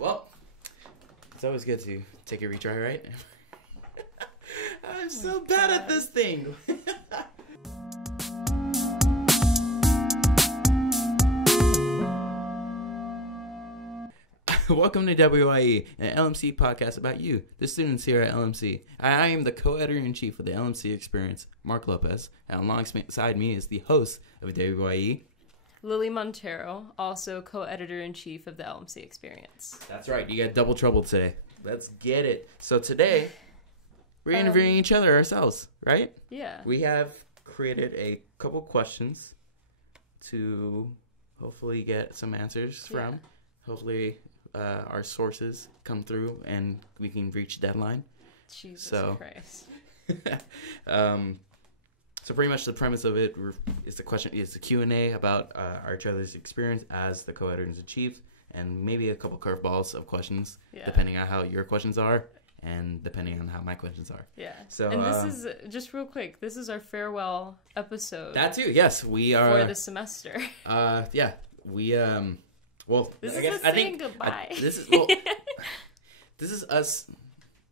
Well, it's always good to take a retry, right? I'm so bad at this thing. Welcome to WYE, an LMC podcast about you, the students here at LMC. I am the co-editor-in-chief of the LMC Experience, Marc Lopez, and alongside me is the host of WYE, Lilly Montero, also co-editor-in-chief of the LMC Experience. That's right, you got double trouble today. Let's get it. So today, we're interviewing each other ourselves, right? Yeah. We have created a couple questions to hopefully get some answers from. Hopefully our sources come through and we can reach deadline. Jesus Christ. So pretty much the premise of it is the Q&A about each other's experience as the co-editors-in-chief, and maybe a couple curveballs of questions, depending on how your questions are and depending on how my questions are. Yeah. So, and this is, just real quick, this is our farewell episode. That too, yes. We are... For the semester. Yeah. We, well... This I is guess, us saying goodbye. This is us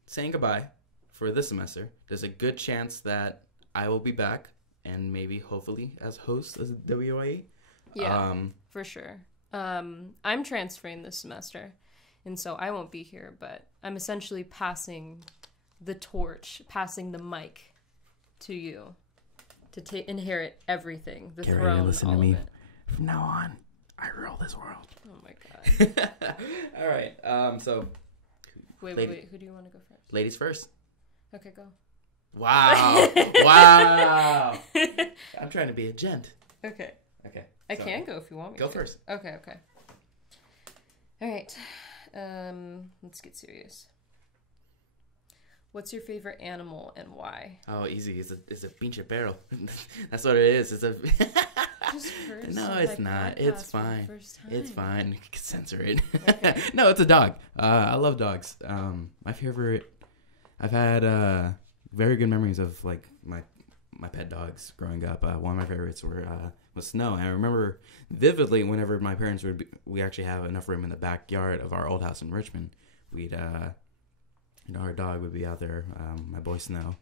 saying goodbye for this semester. There's a good chance that I will be back and maybe, hopefully, as host of WYE. Yeah, for sure. I'm transferring this semester, and so I won't be here, but I'm essentially passing the torch, passing the mic to you to inherit everything, the throne, listen all to me. of it. From now on, I rule this world. Oh my god. All right, so... Wait, who do you want to go first? Ladies first. Okay, go. Wow. Wow. I'm trying to be a gent. Okay. Okay. I can go if you want me to. Go first. Okay. All right. Let's get serious. What's your favorite animal and why? Oh, easy. It's a pinche perro. That's what it is. It's a... Just first. No, it's not. It's fine. It's fine. You can censor it. Okay. No, it's a dog. I love dogs. My favorite... I've had very good memories of like my pet dogs growing up. One of my favorites was Snow. And I remember vividly whenever my parents we actually have enough room in the backyard of our old house in Richmond. We'd our dog would be out there, my boy Snow,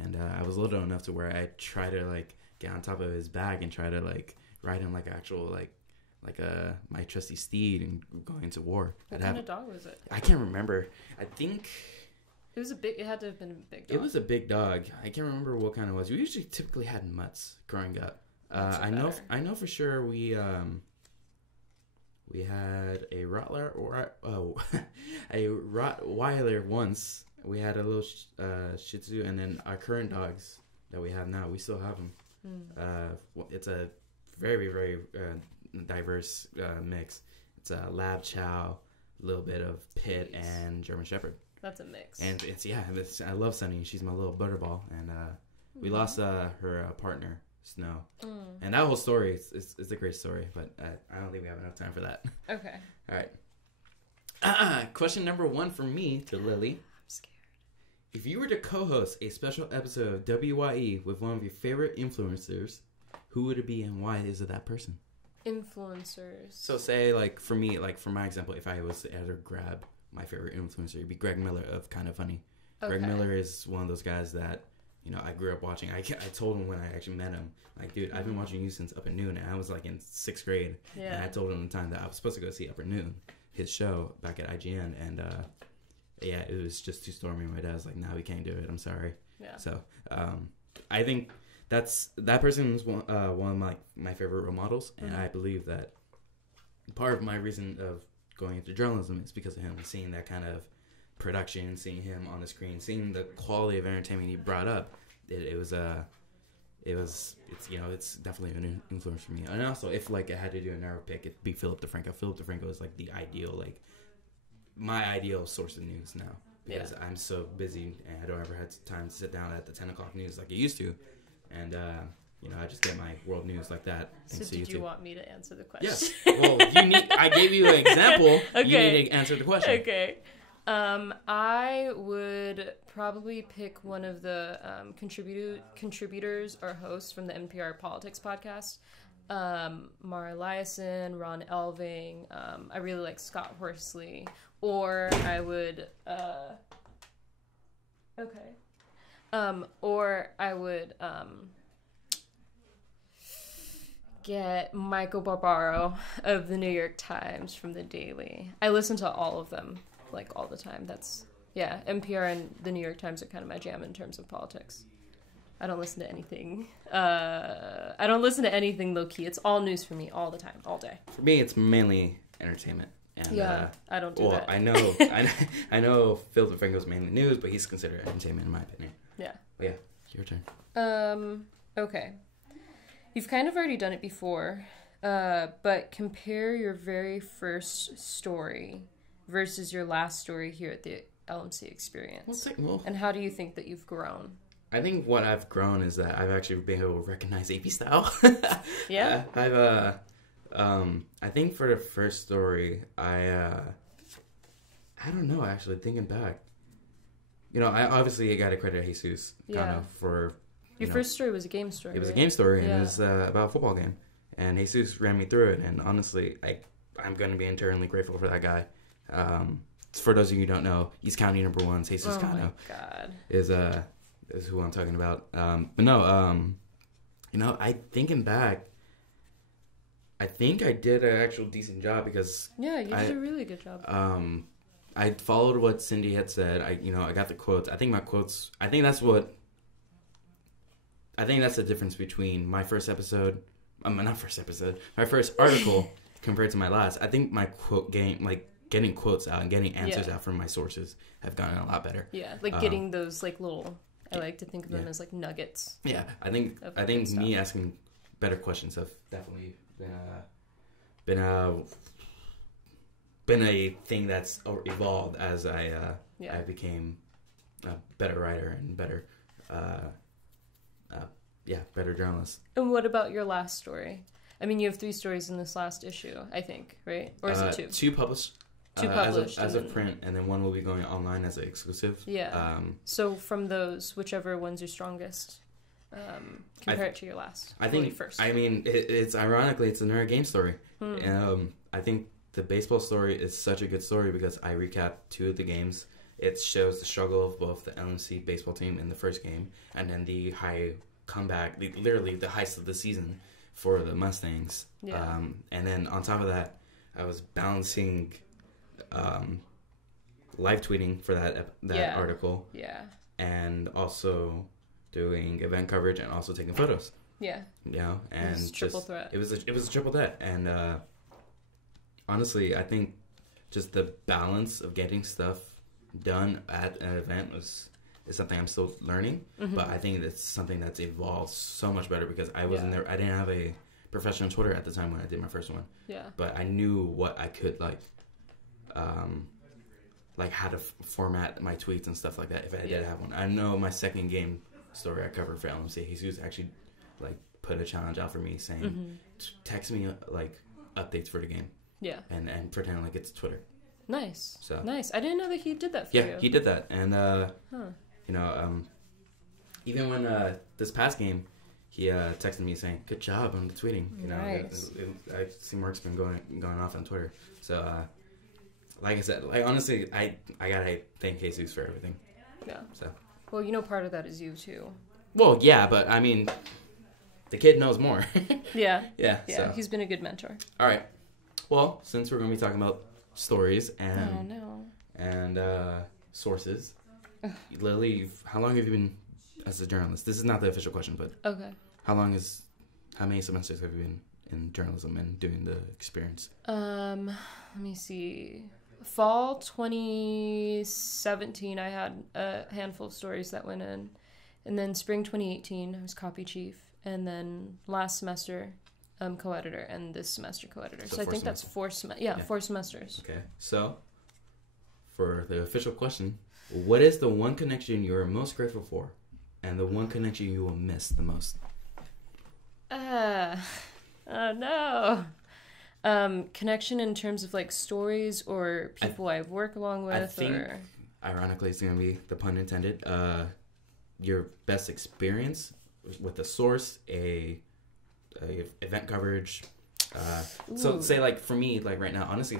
and I was little enough to where I try to like get on top of his back and try to like ride him like actual my trusty steed and going to war. What kind of dog was it? I can't remember. I think it had to have been a big dog. It was a big dog. I can't remember what kind it was. We usually typically had mutts growing up. I know for sure we had a a Rottweiler once. We had a little Shih Tzu, and then our current dogs that we have now, we still have them. It's a very, very diverse mix. It's a Lab Chow, a little bit of Pit, and German Shepherd. That's a mix. And I love Sunny. She's my little butterball. And we lost her partner, Snow. And that whole story is a great story, but I don't think we have enough time for that. Okay. All right. Question number 1 from me to Lily. I'm scared. If you were to co-host a special episode of WYE with one of your favorite influencers, who would it be and why is it that person? Influencers. So say, like, for me, like, for my example, if I was to ever grab my favorite influencer, it'd be Greg Miller of Kind of Funny. Okay. Greg Miller is one of those guys that, I grew up watching. I told him when I actually met him, like, dude, I've been watching you since Upper Noon, and I was, like, in 6th grade. Yeah. And I told him the time that I was supposed to go see Upper Noon, his show, back at IGN, and, it was just too stormy. My dad was like, no, we can't do it. I'm sorry. Yeah. So, I think that person is one of my favorite role models, and I believe that part of my reason of going into journalism is because of him, seeing that kind of production, seeing him on the screen, seeing the quality of entertainment he brought up. It's definitely an influence for me. And also, if like I had to do a narrow pick, it'd be Philip DeFranco. Philip DeFranco is like the ideal, like my ideal source of news now, because I'm so busy and I don't ever have time to sit down at the 10 o'clock news like I used to, and I just get my world news like that. So did you want me to answer the question? Yes. Well, I gave you an example. Okay. You need to answer the question. Okay. I would probably pick one of the contributors or hosts from the NPR Politics podcast. Mara Eliason, Ron Elving. I really like Scott Horsley. Or I would get Michael Barbaro of the New York Times from the Daily. I listen to all of them, like, all the time. NPR and the New York Times are kind of my jam in terms of politics. I don't listen to anything. I don't listen to anything low key. It's all news for me all the time, all day. For me, it's mainly entertainment. And, I don't do that. I know Phil DeFranco's mainly news, but he's considered entertainment in my opinion. Yeah. But yeah, your turn. Okay. You've kind of already done it before, but compare your very first story versus your last story here at the LMC experience. And how do you think that you've grown? I think what I've grown is that I've actually been able to recognize AP style. Yeah. I think for the first story, I don't know, actually, thinking back. I obviously got to credit Jesus kind of for... Your first story was a game story. It was a game story, and it was about a football game. And Jesus ran me through it, and honestly, I'm going to be eternally grateful for that guy. For those of you who don't know, East County number 1, Jesus Cano. Oh my God. Is who I'm talking about. But no, I thinking back, I think I did an actual decent job because... Yeah, you did a really good job. I followed what Cindy had said. I got the quotes. I think that's the difference between my first episode, my first article compared to my last. I think my getting quotes out and getting answers out from my sources have gotten a lot better. Yeah, like getting those like little, I like to think of them as like nuggets. Yeah, I think me asking better questions have definitely been a thing that's evolved as I became a better writer and better better journalist. And what about your last story? I mean, you have 3 stories in this last issue, I think, right? Or is it 2? 2 published. 2 published. As a print, and then 1 will be going online as an exclusive. Yeah. So from those, whichever one's your strongest, compare it to your last. I think first. I mean, it's ironically, it's another game story. I think the baseball story is such a good story because I recap 2 of the games. It shows the struggle of both the LMC baseball team in the first game, and then the high comeback, literally the heist of the season for the Mustangs. Yeah. And then on top of that, I was balancing live tweeting for that article. Yeah. And also doing event coverage and also taking photos. Yeah. And it was triple threat. It was a triple threat, and honestly, I think just the balance of getting stuff done at an event is something I'm still learning. Mm-hmm. But I think it's something that's evolved so much better because I wasn't there. I didn't have a professional Twitter at the time when I did my first one. Yeah. But I knew what I could like how to format my tweets and stuff like that if I did have one. I know my second game story I covered for LMC, Jesus actually put a challenge out for me saying, text me updates for the game. Yeah. And pretend like it's Twitter. Nice. Nice. I didn't know that he did that for you. Yeah, he did that. And even when this past game, he texted me saying, "Good job on the tweeting." Nice. I see Marc's been going off on Twitter. So, like I said, honestly, I gotta thank Jesus for everything. Yeah. So. Well, part of that is you too. Well, yeah, but I mean, the kid knows more. Yeah. Yeah. So. He's been a good mentor. All right. Well, since we're going to be talking about stories and sources, Lily, how long have you been as a journalist? This is not the official question, but okay. How many semesters have you been in journalism and doing the experience? Let me see. Fall 2017, I had a handful of stories that went in. And then spring 2018, I was copy chief. And then last semester, co-editor, and this semester co-editor. So I think that's 4 semesters. Okay. So, for the official question, what is the one connection you are most grateful for, and the one connection you will miss the most? Oh no. Connection in terms of stories or people I've worked along with. I think, ironically, it's gonna be the pun intended. Your best experience with the source, a event coverage. So say like for me, like right now, honestly,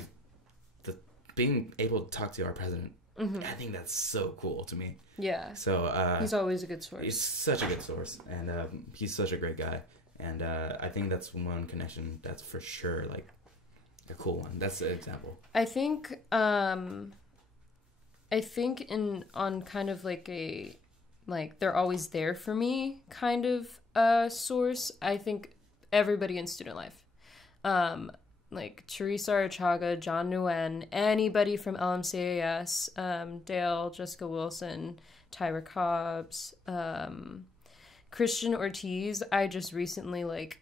being able to talk to our president, I think that's so cool to me. Yeah. So he's always a good source. He's such a good source, and he's such a great guy. And I think that's one connection that's for sure like a cool one. That's an example. I think on kind of like a like they're always there for me kind of source. I think everybody in student life. Like Teresa Archaga, John Nguyen, anybody from LMCAS, Dale, Jessica Wilson, Tyra Cobbs, Christian Ortiz. I just recently like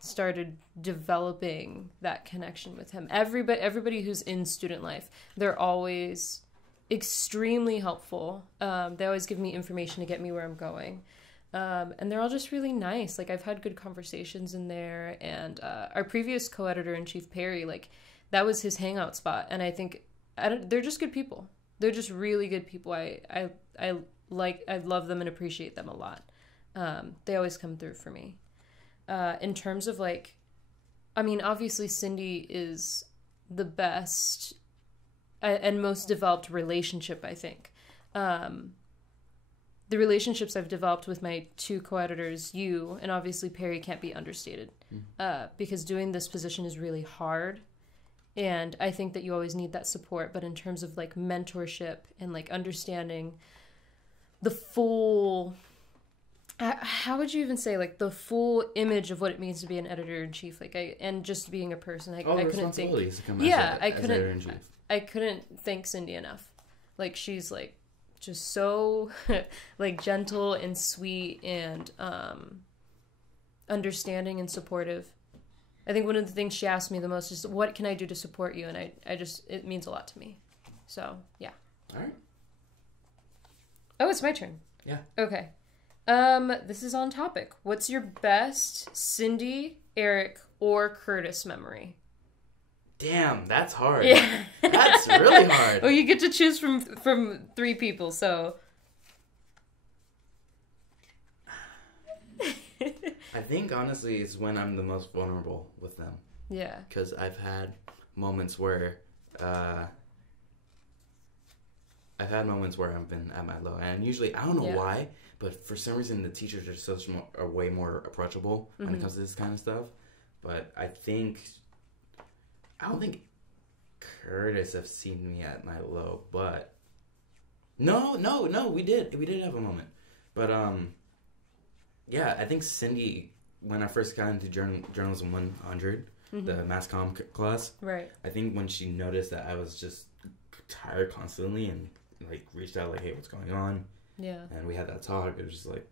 started developing that connection with him. Everybody who's in student life, they're always extremely helpful. They always give me information to get me where I'm going. And they're all just really nice. Like, I've had good conversations in there. And our previous co-editor-in-chief, Perry, like, that was his hangout spot. And I think they're just good people. They're just really good people. I love them and appreciate them a lot. They always come through for me. In terms of, like, I mean, obviously Cindy is the best and most developed relationship, I think. The relationships I've developed with my two co-editors, you, and obviously Perry, can't be understated. Because doing this position is really hard. And I think that you always need that support. But in terms of, like, mentorship and, like, understanding the full... How would you even say, like, the full image of what it means to be an editor-in-chief? Like, and just being a person. I couldn't think... I couldn't thank Cindy enough. Like, she's, like, just so like gentle and sweet and understanding and supportive. I think one of the things she asked me the most is, what can I do to support you? And I just, it means a lot to me. So yeah. All right. Oh, it's my turn. Yeah. Okay. This is on topic. What's your best Cindy, Eric, or Curtis memory? Damn, that's hard. Yeah. That's really hard. Well, you get to choose from three people, so. I think, honestly, it's when I'm the most vulnerable with them. Yeah. Because I've had moments where I've been at my low. And usually, I don't know why, but for some reason, the teachers are way more approachable when it comes to this kind of stuff. But I don't think Curtis have seen me at my low, but no, we did have a moment, but yeah, I think Cindy, when I first got into journalism 100, the mass comm class, right? I think when she noticed that I was just tired constantly and like reached out like, hey, what's going on? Yeah, and we had that talk. It was just like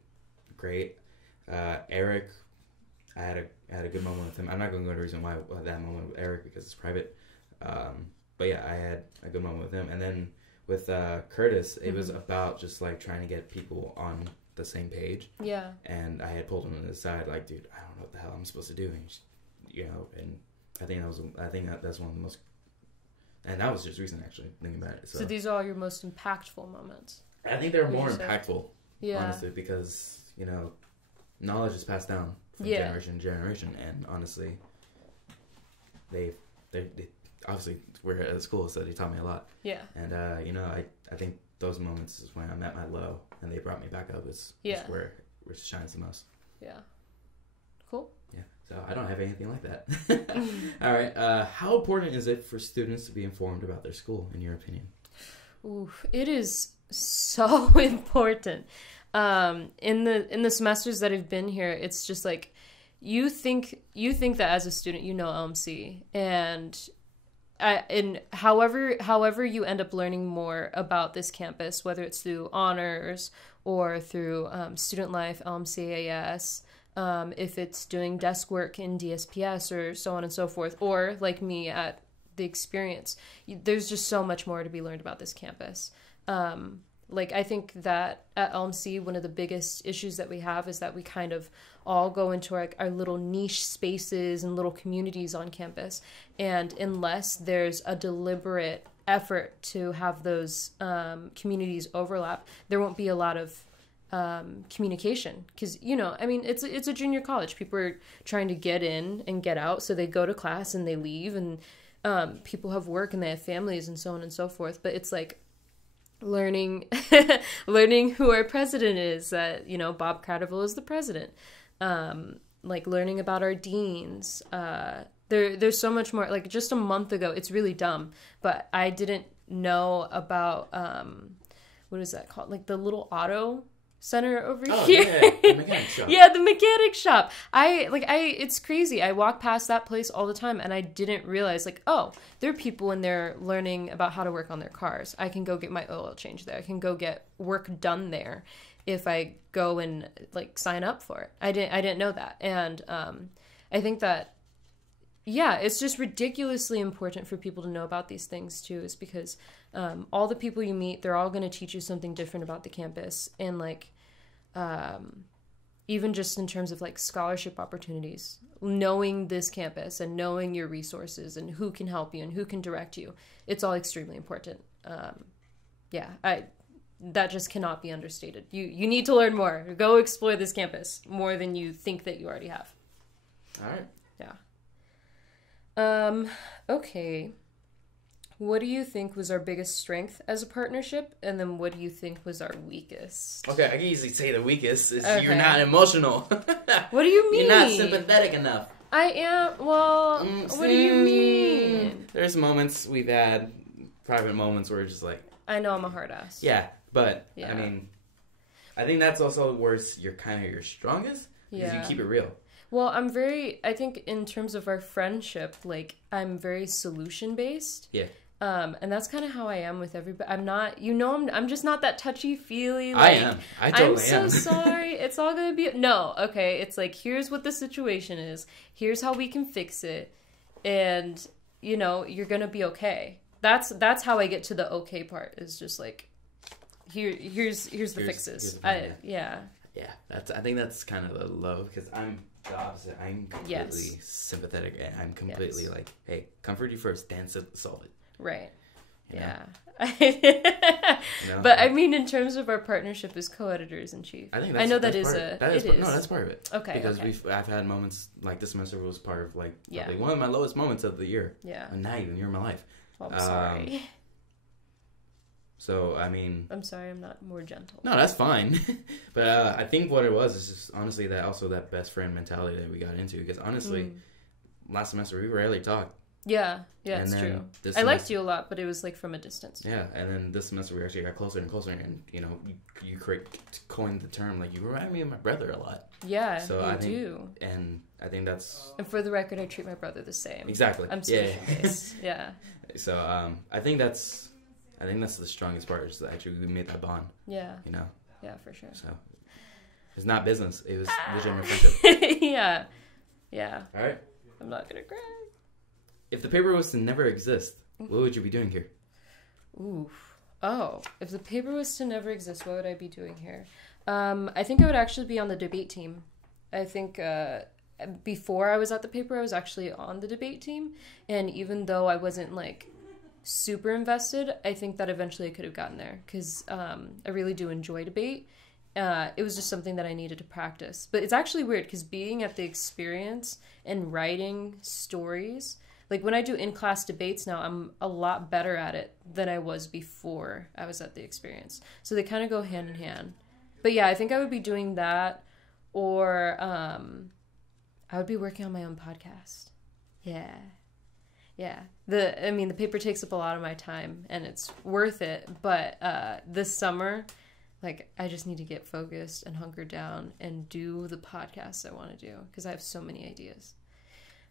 great. Eric, I had a good moment with him. I'm not going to go into the reason why that moment with Eric because it's private. But yeah, I had a good moment with him. And then with Curtis, it was about just like trying to get people on the same page. Yeah. And I had pulled him to the side like, dude, I don't know what the hell I'm supposed to do. And just, and I think that's one of the most, and that was just recent actually, thinking about it. So these are all your most impactful moments? I think they're more impactful, yeah, honestly, because, knowledge is passed down from generation to generation, and honestly, they obviously we're at school, so they taught me a lot. Yeah. And I think those moments is when I'm at my low, and they brought me back up. Is where it shines the most. Yeah. Cool. Yeah. So I don't have anything like that. All right. How important is it for students to be informed about their school, in your opinion? Ooh, it is so important. In the semesters that I've been here, it's just like you think that as a student you know LMC, and however you end up learning more about this campus, whether it's through honors or through student life, LMCAS, if it's doing desk work in DSPS or so on and so forth, or like me at the experience, there's just so much more to be learned about this campus. Like, I think that at LMC, one of the biggest issues that we have is that we kind of all go into our little niche spaces and little communities on campus. And unless there's a deliberate effort to have those communities overlap, there won't be a lot of communication, because I mean, it's a junior college. People are trying to get in and get out, so they go to class and they leave, and people have work and they have families and so on and so forth. But it's like learning who our president is. Bob Cradiville is the president. Like learning about our deans. There's so much more. Like just a month ago, it's really dumb, but I didn't know about what is that called? Like the little auto center over here. Yeah, the mechanic shop. Yeah, the mechanic shop. It's crazy. I walk past that place all the time, and I didn't realize, like, oh, there are people in there learning about how to work on their cars. I can go get my oil change there. I can go get work done there if I go and like sign up for it. I didn't know that, and I think that it's just ridiculously important for people to know about these things too, is because all the people you meet, they're all going to teach you something different about the campus. And like, even just in terms of like scholarship opportunities, knowing this campus and knowing your resources and who can help you and who can direct you, it's all extremely important. That just cannot be understated. You need to learn more. Go explore this campus more than you think that you already have. All right. Yeah. Okay. What do you think was our biggest strength as a partnership? And then what do you think was our weakest? Okay, I can easily say the weakest is you're not emotional. What do you mean? You're not sympathetic enough. I am. Well, what do you mean? There's moments we've had, private moments where it's just like... I know I'm a hard ass. Yeah, but, I mean, I think that's also where you're kind of your strongest. Because you keep it real. Well, I think in terms of our friendship, like, I'm very solution-based. Yeah. And that's kind of how I am with everybody. I'm not, I'm just not that touchy-feely. Like, I am. I totally am. I'm so sorry. It's all going to be... No, okay. It's like, here's what the situation is. Here's how we can fix it. And, you're going to be okay. That's how I get to the okay part, is just like, here's the fixes. Yeah. I think that's kind of the low, because I'm the opposite. I'm completely sympathetic, and I'm completely like, hey, comfort you first, then solve it. Right. Yeah. But I mean, in terms of our partnership as co-editors in chief, I know that is a. It is. No, that's part of it. Okay. Because I've had moments like this semester was part of like probably one of my lowest moments of the year. Yeah. And not even year of my life. Well, I'm sorry. So I mean, I'm sorry, I'm not more gentle. No, that's fine. But I think what it was is just honestly that best friend mentality that we got into. Because honestly, last semester we rarely talked. Yeah, it's true. I liked you a lot, but it was like from a distance. Yeah, and then this semester we actually got closer and closer, and you coined the term, like, you remind me of my brother a lot. Yeah, so I do. And I think that's... And for the record, I treat my brother the same. Exactly. I'm solution-based. Yeah. So I think that's the strongest part, is that actually we made that bond. Yeah. Yeah, for sure. So it's not business. It was legitimate friendship. Yeah. Yeah. All right. I'm not gonna cry. If the paper was to never exist, what would you be doing here? Oof. Oh, if the paper was to never exist, what would I be doing here? I think I would actually be on the debate team. I think before I was at the paper, I was actually on the debate team. And even though I wasn't like super invested, I think that eventually I could have gotten there, because I really do enjoy debate. It was just something that I needed to practice. But it's actually weird, because being at the experience and writing stories... Like, when I do in-class debates now, I'm a lot better at it than I was before I was at the experience. So they kind of go hand in hand. But yeah, I think I would be doing that, or I would be working on my own podcast. Yeah. Yeah. The paper takes up a lot of my time, and it's worth it. But this summer, like, I just need to get focused and hunker down and do the podcasts I want to do, because I have so many ideas.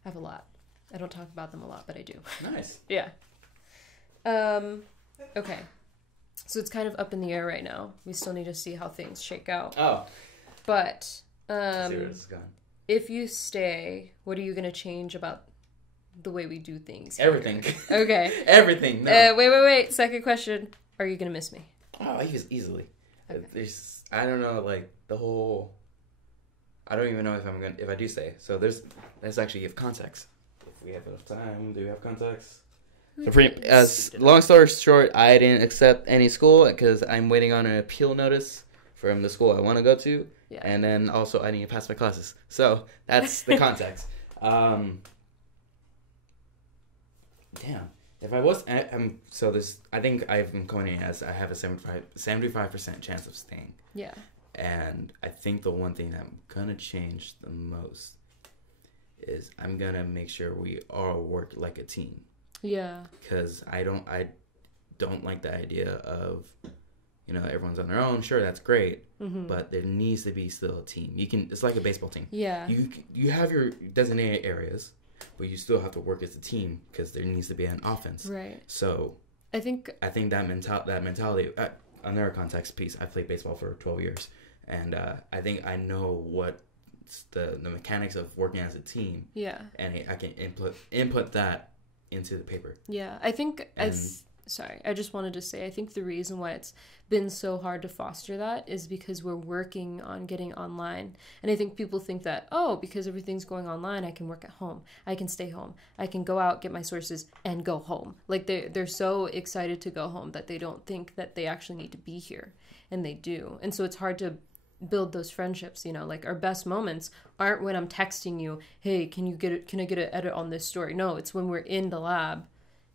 I have a lot. I don't talk about them a lot, but I do. Nice. Yeah. Okay. So it's kind of up in the air right now. We still need to see how things shake out. Oh. But see where this is going. If you stay, what are you going to change about the way we do things? Everything. Okay. Everything. No. Wait. Second question. Are you going to miss me? Oh, easily. Okay. I don't know, like, the whole... I don't even know if I do stay. So let's actually give context. If we have enough time, do we have context? So long story short, I didn't accept any school because I'm waiting on an appeal notice from the school I want to go to, and then also I need to pass my classes. So that's the context. Damn. If I was, I think I've been coining it as I have a 75% chance of staying. Yeah. And I think the one thing that I'm gonna change the most is I'm gonna make sure we all work like a team. Yeah. Because I don't like the idea of, everyone's on their own. Sure, that's great, but there needs to be still a team. It's like a baseball team. Yeah. You have your designated areas, but you still have to work as a team because there needs to be an offense. Right. So I think that mentality. Another context piece. I played baseball for 12 years, and I think I know what the mechanics of working as a team. Yeah. And I can input that into the paper. Yeah, I think Sorry, I just wanted to say, I think the reason why it's been so hard to foster that is because we're working on getting online. And I think people think that, because everything's going online, I can work at home. I can stay home. I can go out, get my sources, and go home. Like, they're so excited to go home that they don't think that they actually need to be here. And they do. And so it's hard to build those friendships, like our best moments aren't when I'm texting you, hey, can I get an edit on this story? No, it's when we're in the lab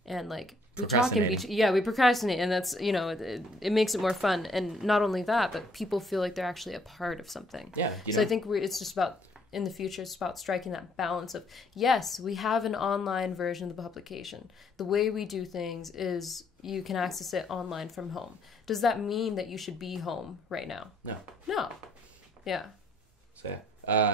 and like, we talk and we procrastinate, and that's it makes it more fun. And not only that, but people feel like they're actually a part of something. Yeah. So I think it's just about in the future. It's about striking that balance of yes, we have an online version of the publication. The way we do things is you can access it online from home. Does that mean that you should be home right now? No. Yeah. So yeah,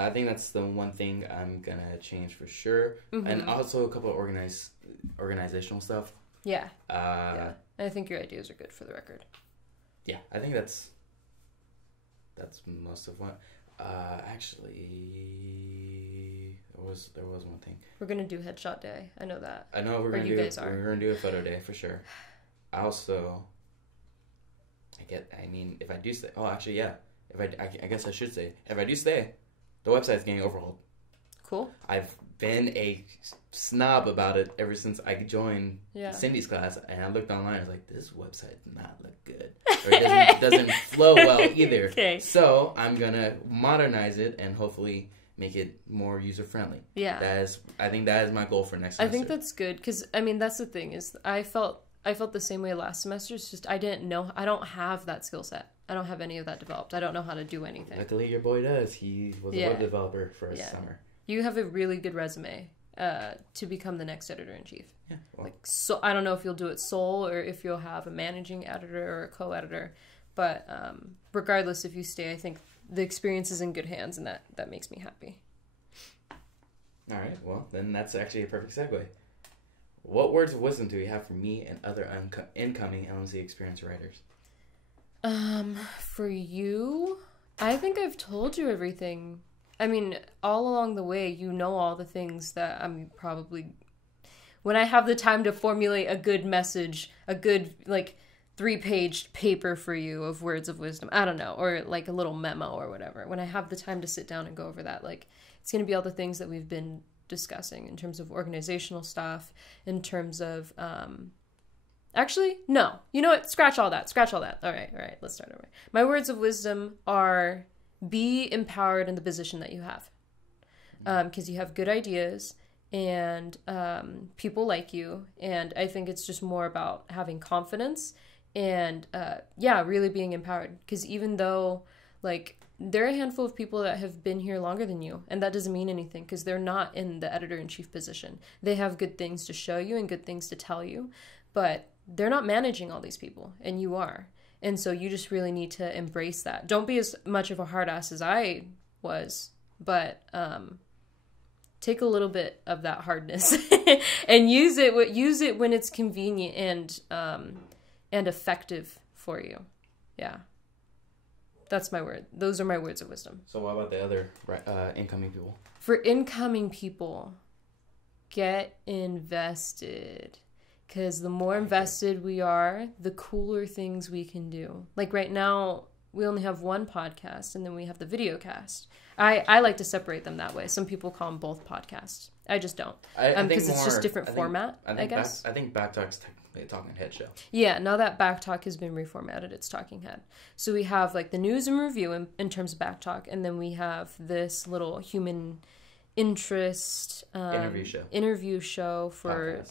I think that's the one thing I'm gonna change for sure, and also a couple of organizational stuff. Yeah. Yeah. I think your ideas are good for the record. Yeah, I think that's most of what. Actually, there was one thing. We're gonna do headshot day. I know that. I know we're gonna do a photo day for sure. Also, if I do stay. Oh, actually, yeah. I guess I should say, if I do stay, the website's getting overhauled. Cool. I've been a snob about it ever since I joined Cindy's class, and I looked online. I was like, "This website does not look good, or it doesn't flow well either." Okay. So I'm gonna modernize it and hopefully make it more user friendly. Yeah. I think that is my goal for next semester. I think that's good because that's the thing is I felt the same way last semester. It's just I didn't know. I don't have that skill set. I don't have any of that developed. I don't know how to do anything. Luckily, your boy does. He was a web developer for a summer. You have a really good resume to become the next editor-in-chief. Yeah. Well. So I don't know if you'll do it sole or if you'll have a managing editor or a co-editor, but regardless, if you stay, I think the experience is in good hands, and that makes me happy. All right. Well, then that's actually a perfect segue. What words of wisdom do you have for me and other incoming LMC experienced writers? For you, I think I've told you everything. All along the way, all the things that I'm probably... When I have the time to formulate a good message, a good, 3-page paper for you of words of wisdom, I don't know, or, a little memo or whatever. When I have the time to sit down and go over that, it's going to be all the things that we've been discussing in terms of organizational stuff, in terms of... Actually, no. You know what? Scratch all that. All right. Let's start over. My words of wisdom are... be empowered in the position that you have, because you have good ideas and people like you, and I think it's just more about having confidence and really being empowered, because even though there are a handful of people that have been here longer than you, and that doesn't mean anything because they're not in the editor-in-chief position. They have good things to show you and good things to tell you, but they're not managing all these people, and you are. And so you just really need to embrace that. Don't be as much of a hard ass as I was, but take a little bit of that hardness and use it when it's convenient and effective for you. Yeah. That's my word. Those are my words of wisdom. So what about the other incoming people? For incoming people, get invested. Because the more invested we are, the cooler things we can do. Right now, we only have one podcast, and then we have the video cast. I like to separate them that way. Some people call them both podcasts. I just don't. Because it's just different format, I guess. I think Backtalk's a talking head show. Yeah, now that Backtalk has been reformatted, it's Talking Head. So we have like the news and review in terms of Backtalk, and then we have this little human interest interview show for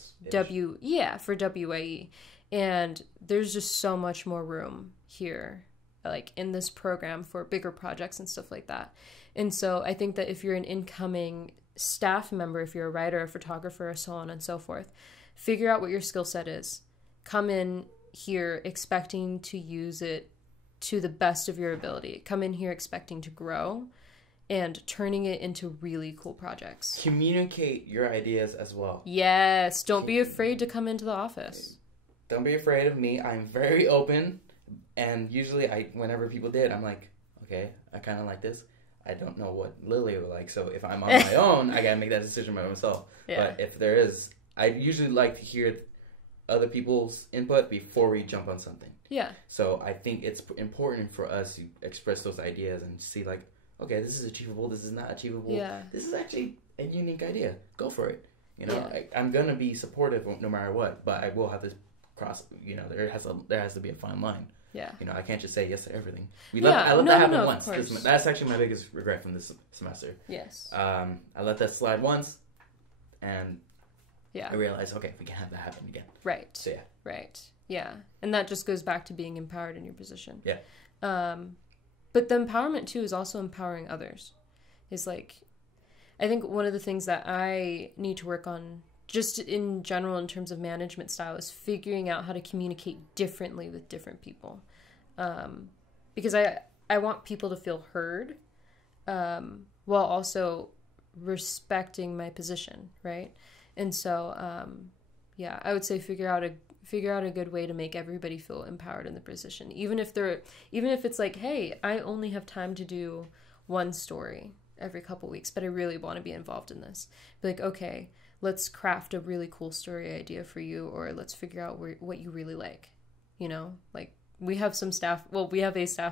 for WYE. And there's just so much more room here, like in this program for bigger projects and stuff like that. And so I think that if you're an incoming staff member, if you're a writer, a photographer, so on and so forth, figure out what your skill set is. Come in here expecting to use it to the best of your ability. Come in here expecting to grow and turning it into really cool projects. Communicate your ideas as well. Yes. Don't be afraid to come into the office. Don't be afraid of me. I'm very open. And usually, whenever people did, I'm like, okay, I kind of like this. I don't know what Lilly would like. So if I'm on my own, I got to make that decision by myself. Yeah. But if there is, I usually like to hear other people's input before we jump on something. Yeah. So I think it's important for us to express those ideas and see like, okay, this is achievable. This is not achievable. Yeah. This is actually a unique idea. Go for it. You know, yeah. I'm going to be supportive no matter what, but I will have to cross, you know, there has to be a fine line. Yeah. You know, I can't just say yes to everything. I let that happen once. That's actually my biggest regret from this semester. Yes. I let that slide once, and I realized, okay, we can't have that happen again. Right. So, yeah. Right. Yeah. And that just goes back to being empowered in your position. Yeah. But the empowerment, too, is also empowering others. Is like, I think one of the things that I need to work on just in general in terms of management style is figuring out how to communicate differently with different people. Because I want people to feel heard while also respecting my position, right? And so, I would say figure out a good way to make everybody feel empowered in the position. Even if it's like, hey, I only have time to do one story every couple weeks, but I really want to be involved in this. Be like, okay, let's craft a really cool story idea for you, or let's figure out what you really like. You know, like we have a staff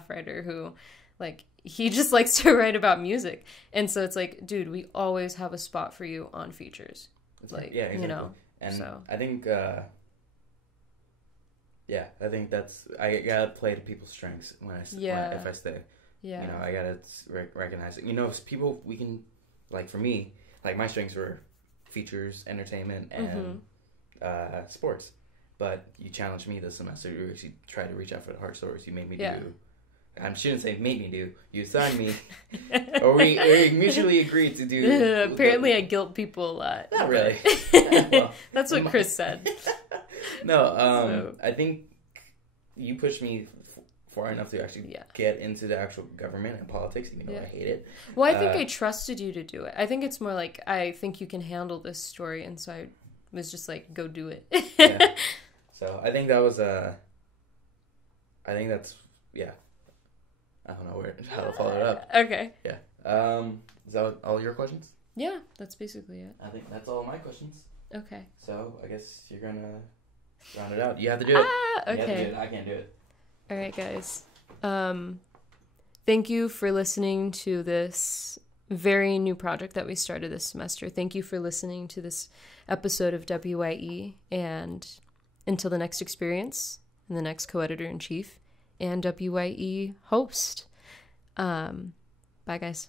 writer who, like, he just likes to write about music. And so it's like, dude, we always have a spot for you on features. Like, yeah, exactly. You know, and so. I think I gotta play to people's strengths if I stay. Yeah. You know, I gotta recognize it. You know, people, we can, like for me, like my strengths were features, entertainment, and sports. But you challenged me this semester. You actually tried to reach out for the hard stories. You made me do. I shouldn't say made me do. You assigned me, or we mutually agreed to do. Apparently, I guilt people a lot. Not really. Well, that's what Chris said. No, I think you pushed me far enough to actually get into the actual government and politics, even though I hate it. Well, I think I trusted you to do it. I think it's more like, I think you can handle this story, and so I was just like, go do it. Yeah. So I think that was I don't know how to follow it up. Okay. Yeah. Is that all your questions? Yeah, that's basically it. I think that's all my questions. Okay. So I guess you're gonna round it out. You have to do it. Okay. You have to do it. I can't do it. All right, guys. Thank you for listening to this very new project that we started this semester. Thank you for listening to this episode of WYE. And until the next experience, and the next co-editor-in-chief and WYE host. Bye, guys.